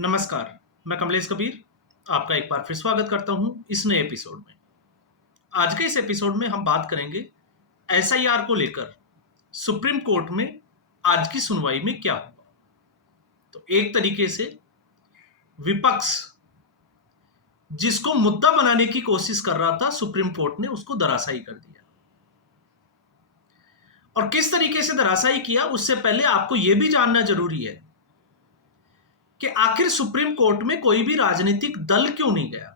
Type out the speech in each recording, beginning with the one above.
नमस्कार, मैं कमलेश कबीर आपका एक बार फिर स्वागत करता हूं इस नए एपिसोड में। आज के इस एपिसोड में हम बात करेंगे एसआईआर को लेकर सुप्रीम कोर्ट में आज की सुनवाई में क्या हुआ। तो एक तरीके से विपक्ष जिसको मुद्दा बनाने की कोशिश कर रहा था, सुप्रीम कोर्ट ने उसको धराशायी कर दिया। और किस तरीके से धराशायी किया, उससे पहले आपको यह भी जानना जरूरी है कि आखिर सुप्रीम कोर्ट में कोई भी राजनीतिक दल क्यों नहीं गया।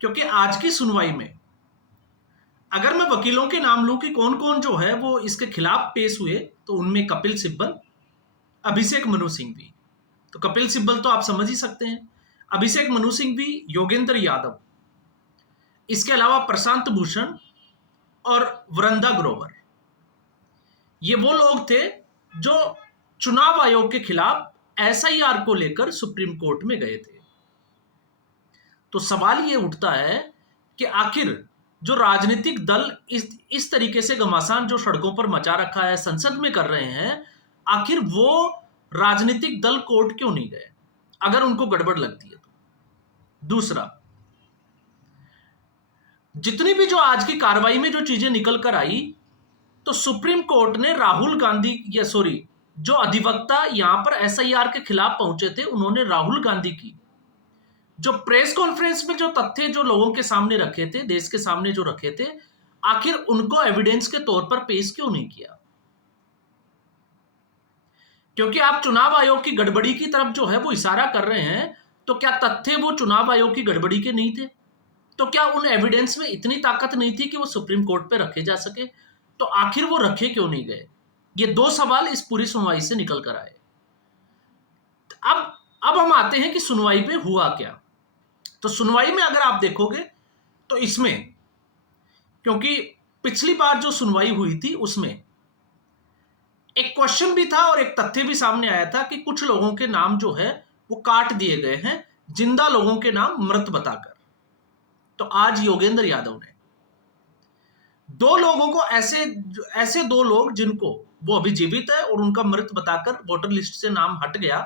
क्योंकि आज की सुनवाई में अगर मैं वकीलों के नाम लूं कि कौन कौन जो है वो इसके खिलाफ पेश हुए, तो उनमें कपिल सिब्बल, अभिषेक मनु सिंघवी। तो कपिल सिब्बल तो आप समझ ही सकते हैं, अभिषेक मनु सिंघवी, योगेंद्र यादव, इसके अलावा प्रशांत भूषण और वृंदा ग्रोवर। ये वो लोग थे जो चुनाव आयोग के खिलाफ एसआईआर को लेकर सुप्रीम कोर्ट में गए थे। तो सवाल ये उठता है कि आखिर जो राजनीतिक दल इस तरीके से घमासान जो सड़कों पर मचा रखा है, संसद में कर रहे हैं, आखिर वो राजनीतिक दल कोर्ट क्यों नहीं गए अगर उनको गड़बड़ लगती है तो। दूसरा, जितनी भी जो आज की कार्रवाई में जो चीजें निकल कर आई, तो सुप्रीम कोर्ट ने राहुल गांधी जो अधिवक्ता यहां पर एसआईआर के खिलाफ पहुंचे थे, उन्होंने राहुल गांधी की जो प्रेस कॉन्फ्रेंस में जो तथ्य जो लोगों के सामने रखे थे, देश के सामने जो रखे थे, आखिर उनको एविडेंस के तौर पर पेश क्यों नहीं किया। क्योंकि आप चुनाव आयोग की गड़बड़ी की तरफ जो है वो इशारा कर रहे हैं, तो क्या तथ्य वो चुनाव आयोग की गड़बड़ी के नहीं थे? तो क्या उन एविडेंस में इतनी ताकत नहीं थी कि वो सुप्रीम कोर्ट पे रखे जा सके? तो आखिर वो रखे क्यों नहीं गए? ये दो सवाल इस पूरी सुनवाई से निकल कर आए। अब हम आते हैं कि सुनवाई पे हुआ क्या। तो सुनवाई में अगर आप देखोगे तो इसमें, क्योंकि पिछली बार जो सुनवाई हुई थी उसमें एक क्वेश्चन भी था और एक तथ्य भी सामने आया था कि कुछ लोगों के नाम जो है वो काट दिए गए हैं, जिंदा लोगों के नाम मृत बताकर। तो आज योगेंद्र यादव ने दो लोगों को ऐसे दो लोग जिनको वो अभी जीवित है और उनका मृत बताकर वोटर लिस्ट से नाम हट गया,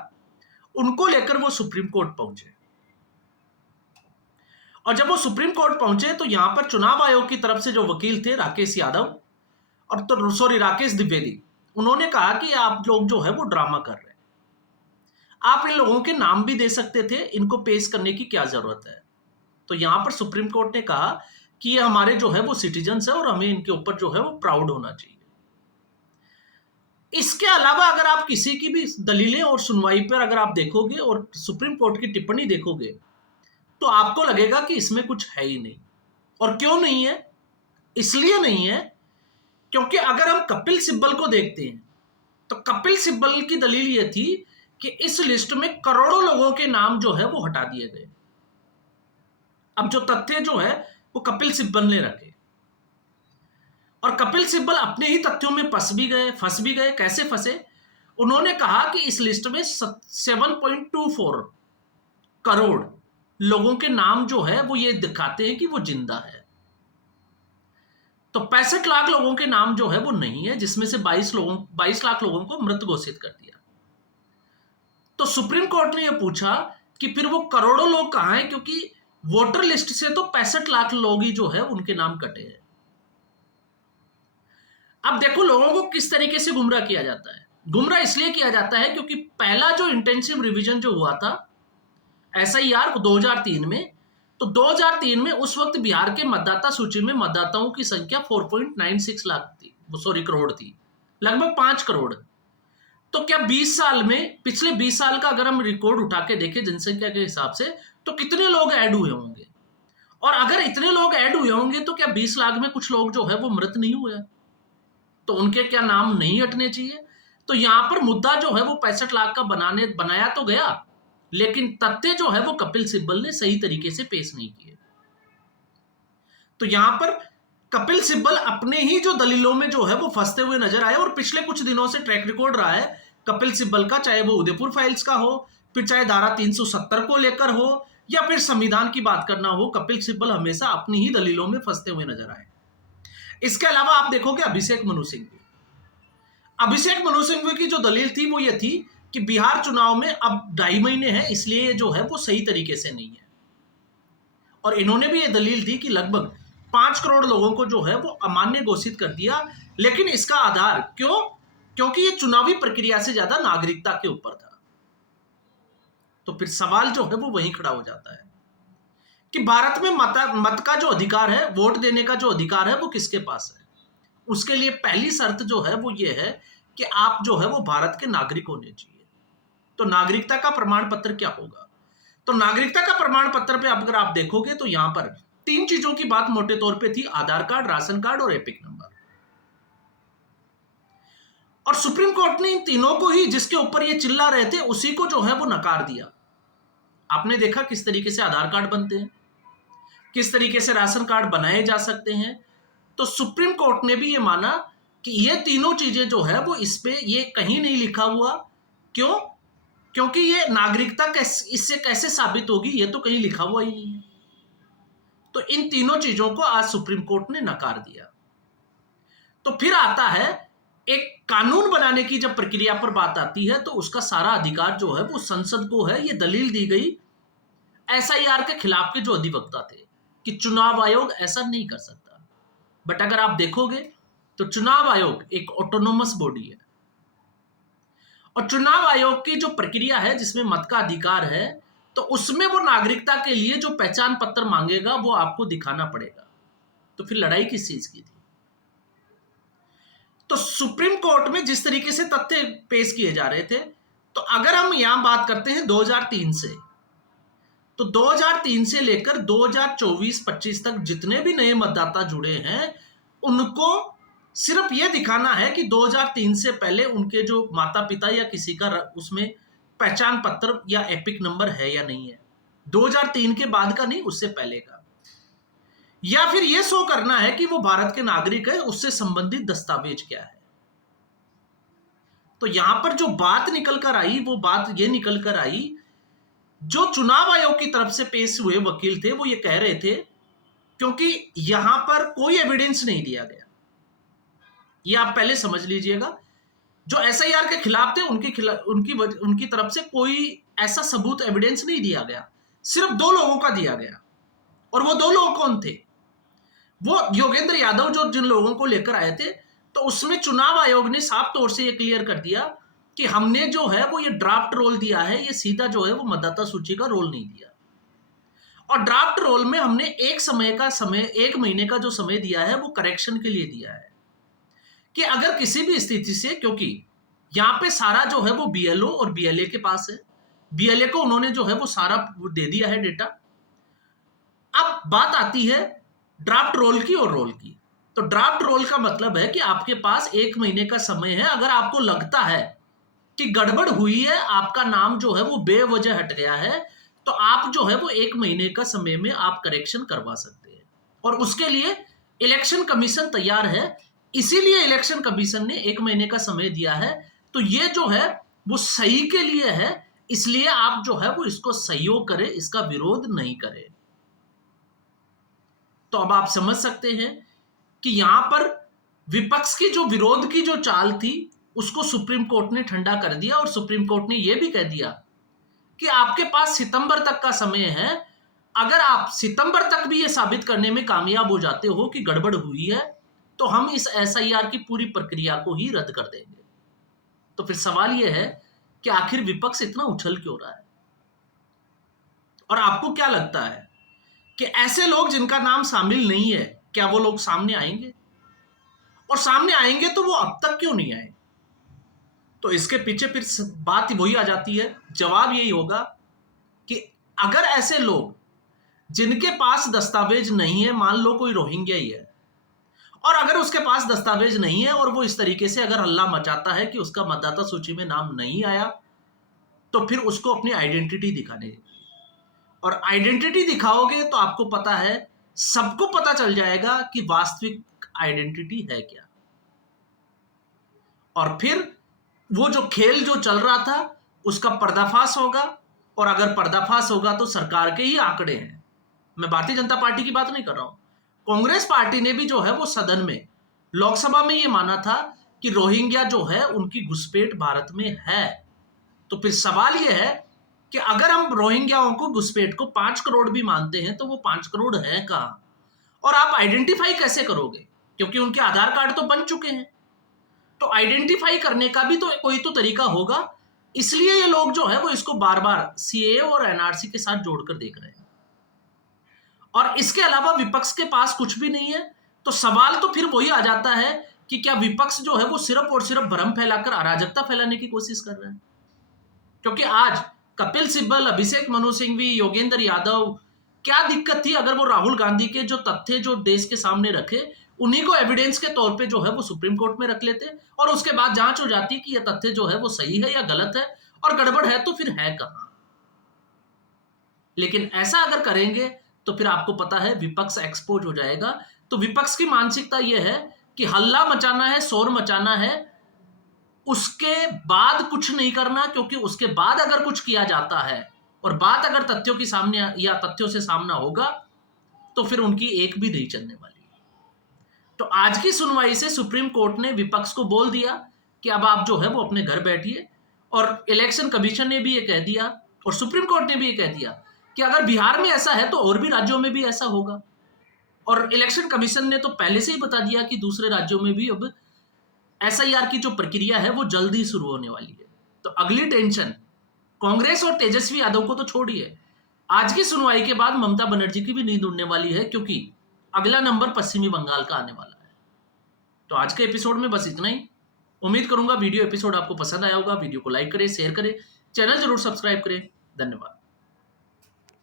उनको लेकर वो सुप्रीम कोर्ट पहुंचे। और जब वो सुप्रीम कोर्ट पहुंचे तो यहां पर चुनाव आयोग की तरफ से जो वकील थे राकेश यादव और राकेश द्विवेदी, उन्होंने कहा कि आप लोग जो है वो ड्रामा कर रहे हैं, आप इन लोगों के नाम भी दे सकते थे, इनको पेश करने की क्या जरूरत है। तो यहां पर सुप्रीम कोर्ट ने कहा कि ये हमारे जो है वो सिटीजन्स है और हमें इनके ऊपर जो है वो प्राउड होना चाहिए। इसके अलावा अगर आप किसी की भी दलीलें और सुनवाई पर अगर आप देखोगे और सुप्रीम कोर्ट की टिप्पणी देखोगे, तो आपको लगेगा कि इसमें कुछ है ही नहीं। और क्यों नहीं है? इसलिए नहीं है क्योंकि अगर हम कपिल सिब्बल को देखते हैं, तो कपिल सिब्बल की दलील यह थी कि इस लिस्ट में करोड़ों लोगों के नाम जो है वो हटा दिए गए। अब जो तथ्य जो है वो कपिल सिब्बल ने रखे, और कपिल सिब्बल अपने ही तथ्यों में फंस भी गए। कैसे फंसे? उन्होंने कहा कि इस लिस्ट में 7.24 करोड़ लोगों के नाम जो है वो ये दिखाते हैं कि वो जिंदा है। तो 65 लाख लोगों के नाम जो है वो नहीं है, जिसमें से 22 लाख लोगों को मृत घोषित कर दिया। तो सुप्रीम कोर्ट ने यह पूछा कि फिर वो करोड़ों लोग कहां हैं, क्योंकि वोटर लिस्ट से तो 65 लाख लोग ही जो है उनके नाम कटे हैं। अब देखो लोगों को किस तरीके से गुमराह किया जाता है। गुमराह इसलिए किया जाता है क्योंकि पहला जो इंटेंसिव रिवीजन जो हुआ था एसआईआर 2003 में, तो 2003 में उस वक्त बिहार के मतदाता सूची में मतदाताओं की संख्या 4.96 लाख थी, करोड़ थी, लगभग 5 करोड़। तो क्या 20 साल में, पिछले 20 साल का अगर हम रिकॉर्ड उठा के देखें जनसंख्या के हिसाब से, तो कितने लोग ऐड हुए होंगे? और अगर इतने लोग ऐड हुए होंगे तो क्या 20 लाख में कुछ लोग जो है वो मृत नहीं हुए? तो उनके क्या नाम नहीं हटने चाहिए? तो यहां पर मुद्दा जो है वो 65 लाख का बनाया तो गया, लेकिन तथ्य जो है वो कपिल सिब्बल ने सही तरीके से पेश नहीं किए। तो यहां पर कपिल सिब्बल अपने ही जो दलीलों में जो है वो फंसते हुए नजर आए, और पिछले कुछ दिनों से ट्रैक रिकॉर्ड रहा है कपिल सिब्बल का, चाहे वो उदयपुर फाइल्स का हो, फिर चाहे धारा 370 को लेकर हो, या फिर संविधान की बात करना हो, कपिल सिब्बल हमेशा अपनी ही दलीलों में फंसते हुए नजर आए। इसके अलावा आप देखोगे अभिषेक मनु सिंघवी की जो दलील थी वो ये थी कि बिहार चुनाव में अब 2.5 महीने हैं, इसलिए जो है वो सही तरीके से नहीं है। और इन्होंने भी ये दलील दी कि लगभग 5 करोड़ लोगों को जो है वो अमान्य घोषित कर दिया, लेकिन इसका आधार क्यों? क्योंकि ये चुनावी प्रक्रिया से ज्यादा नागरिकता के ऊपर था। तो फिर सवाल जो है वो वहीं खड़ा हो जाता है कि भारत में मत का जो अधिकार है, वोट देने का जो अधिकार है, वो किसके पास है? उसके लिए पहली शर्त जो है वो ये है कि आप जो है वो भारत के नागरिक होने चाहिए। तो नागरिकता का प्रमाण पत्र क्या होगा? तो नागरिकता का प्रमाण पत्र पे अगर आप देखोगे तो यहां पर 3 चीजों की बात मोटे तौर पे थी: आधार कार्ड, राशन कार्ड और एपिक नंबर। और सुप्रीम कोर्ट ने इन तीनों को ही, जिसके ऊपर ये चिल्ला रहे थे, उसी को जो है वो नकार दिया। आपने देखा किस तरीके से आधार कार्ड बनते हैं, किस तरीके से राशन कार्ड बनाए जा सकते हैं। तो सुप्रीम कोर्ट ने भी ये माना कि ये तीनों चीजें जो है वो इस पे ये कहीं नहीं लिखा हुआ। क्यों? क्योंकि ये नागरिकता इससे कैसे साबित होगी, ये तो कहीं लिखा हुआ ही नहीं है। तो इन तीनों चीजों को आज सुप्रीम कोर्ट ने नकार दिया। तो फिर आता है एक कानून बनाने की जब प्रक्रिया पर बात आती है, तो उसका सारा अधिकार जो है वो संसद को है। ये दलील दी गई एसआईआर के खिलाफ के जो अधिवक्ता थे कि चुनाव आयोग ऐसा नहीं कर सकता। बट अगर आप देखोगे तो चुनाव आयोग एक ऑटोनोमस बॉडी है, और चुनाव आयोग की जो प्रक्रिया है जिसमें मत का अधिकार है, तो उसमें वो नागरिकता के लिए जो पहचान पत्र मांगेगा वो आपको दिखाना पड़ेगा। तो फिर लड़ाई किस चीज की थी? तो सुप्रीम कोर्ट में जिस तरीके से तथ्य पेश किए जा रहे थे, तो अगर हम यहां बात करते हैं 2003 से, तो 2003 से लेकर 2024-25 तक जितने भी नए मतदाता जुड़े हैं, उनको सिर्फ यह दिखाना है कि 2003 से पहले उनके जो माता पिता या किसी का उसमें पहचान पत्र या एपिक नंबर है या नहीं है। 2003 के बाद का नहीं, उससे पहले का। या फिर यह शो करना है कि वो भारत के नागरिक है, उससे संबंधित दस्तावेज क्या है। तो यहां पर जो बात निकल कर आई, वो बात यह निकल कर आई, जो चुनाव आयोग की तरफ से पेश हुए वकील थे वो ये कह रहे थे, क्योंकि यहां पर कोई एविडेंस नहीं दिया गया। ये आप पहले समझ लीजिएगा, जो एसआईआर के खिलाफ थे उनकी तरफ से कोई ऐसा सबूत एविडेंस नहीं दिया गया, सिर्फ 2 लोगों का दिया गया। और वो 2 लोग कौन थे? वो योगेंद्र यादव जो जिन लोगों को लेकर आए थे, तो उसमें चुनाव आयोग ने साफ तौर से ये क्लियर कर दिया कि हमने जो है वो ये ड्राफ्ट रोल दिया है, ये सीधा जो है वो मतदाता सूची का रोल नहीं दिया। और ड्राफ्ट रोल में हमने 1 महीने का जो समय दिया है वो करेक्शन के लिए दिया है, कि अगर किसी भी स्थिति से, क्योंकि यहां पे सारा जो है वो बीएलओ और बीएलए के पास है, बीएलए को उन्होंने जो है वो सारा दे दिया है डेटा। अब बात आती है ड्राफ्ट रोल की और रोल की। तो ड्राफ्ट रोल का मतलब है कि आपके पास 1 महीने का समय है। अगर आपको लगता है कि गड़बड़ हुई है, आपका नाम जो है वो बेवजह हट गया है, तो आप जो है वो 1 महीने का समय में आप करेक्शन करवा सकते हैं। और उसके लिए इलेक्शन कमीशन तैयार है, इसीलिए इलेक्शन कमीशन ने 1 महीने का समय दिया है। तो ये जो है वो सही के लिए है, इसलिए आप जो है वो इसको सहयोग करें, इसका विरोध नहीं करें। तो अब आप समझ सकते हैं कि यहां पर विपक्ष की जो विरोध की जो चाल थी, उसको सुप्रीम कोर्ट ने ठंडा कर दिया। और सुप्रीम कोर्ट ने यह भी कह दिया कि आपके पास सितंबर तक का समय है। अगर आप सितंबर तक भी यह साबित करने में कामयाब हो जाते हो कि गड़बड़ हुई है, तो हम इस एसआईआर की पूरी प्रक्रिया को ही रद्द कर देंगे। तो फिर सवाल यह है कि आखिर विपक्ष इतना उछल क्यों रहा है? और आपको क्या लगता है कि ऐसे लोग जिनका नाम शामिल नहीं है, क्या वो लोग सामने आएंगे? और सामने आएंगे तो वो अब तक क्यों नहीं आए? तो इसके पीछे फिर बात वही आ जाती है, जवाब यही होगा कि अगर ऐसे लोग जिनके पास दस्तावेज नहीं है, मान लो कोई रोहिंग्या ही है, और अगर उसके पास दस्तावेज नहीं है और वो इस तरीके से अगर हल्ला मचाता है कि उसका मतदाता सूची में नाम नहीं आया, तो फिर उसको अपनी आइडेंटिटी दिखाने देगी। और आइडेंटिटी दिखाओगे तो आपको पता है, सबको पता चल जाएगा कि वास्तविक आइडेंटिटी है क्या। और फिर वो जो खेल जो चल रहा था उसका पर्दाफाश होगा। और अगर पर्दाफाश होगा तो सरकार के ही आंकड़े हैं। मैं भारतीय जनता पार्टी की बात नहीं कर रहा हूं, कांग्रेस पार्टी ने भी जो है वो सदन में, लोकसभा में ये माना था कि रोहिंग्या जो है उनकी घुसपैठ भारत में है। तो फिर सवाल यह है कि अगर हम रोहिंग्याओं को, घुसपैठ को 5 करोड़ भी मानते हैं तो वो 5 करोड़ है कहां, और आप आइडेंटिफाई कैसे करोगे, क्योंकि उनके आधार कार्ड तो बन चुके हैं। तो आइडेंटिफाई करने का भी तो कोई तो तरीका होगा। इसलिए ये लोग जो है वो इसको बार बार सीएए और एनआरसी के साथ जोड़कर देख रहे हैं, और इसके अलावा विपक्ष के पास कुछ भी नहीं है। तो सवाल तो फिर वही आ जाता है कि क्या विपक्ष जो है वो सिर्फ और सिर्फ भ्रम फैलाकर अराजकता फैलाने की कोशिश कर रहा है। क्योंकि आज कपिल सिब्बल, अभिषेक मनु सिंघवी, योगेंद्र यादव, क्या दिक्कत थी अगर वो राहुल गांधी के जो तथ्य जो देश के सामने रखे, उन्हीं को एविडेंस के तौर पे जो है वो सुप्रीम कोर्ट में रख लेते, और उसके बाद जांच हो जाती कि यह तथ्य जो है वो सही है या गलत है, और गड़बड़ है तो फिर है कहां। लेकिन ऐसा अगर करेंगे तो फिर आपको पता है विपक्ष एक्सपोज हो जाएगा। तो विपक्ष की मानसिकता यह है कि हल्ला मचाना है, शोर मचाना है, उसके बाद कुछ नहीं करना, क्योंकि उसके बाद अगर कुछ किया जाता है और बात अगर तथ्यों की सामने या तथ्यों से सामना होगा तो फिर उनकी एक भी नहीं चलने वाली। तो आज की सुनवाई से सुप्रीम कोर्ट ने विपक्ष को बोल दिया कि अब आप जो है वो अपने घर बैठिए, और इलेक्शन कमीशन ने भी ये कह दिया और सुप्रीम कोर्ट ने भी ये कह दिया कि अगर बिहार में ऐसा है तो और भी राज्यों में भी ऐसा होगा। और इलेक्शन कमीशन ने तो पहले से ही बता दिया कि दूसरे राज्यों में भी अब एसआईआर की जो प्रक्रिया है वो जल्दी शुरू होने वाली है। तो अगली टेंशन कांग्रेस और तेजस्वी यादव को तो छोड़िए, आज की सुनवाई के बाद ममता बनर्जी की भी नींद उड़ने वाली है, क्योंकि अगला नंबर पश्चिमी बंगाल का आने वाला है। तो आज के एपिसोड में बस इतना ही। उम्मीद करूंगा वीडियो एपिसोड आपको पसंद आया होगा। वीडियो को लाइक करें, शेयर करें, चैनल जरूर सब्सक्राइब करें। धन्यवाद।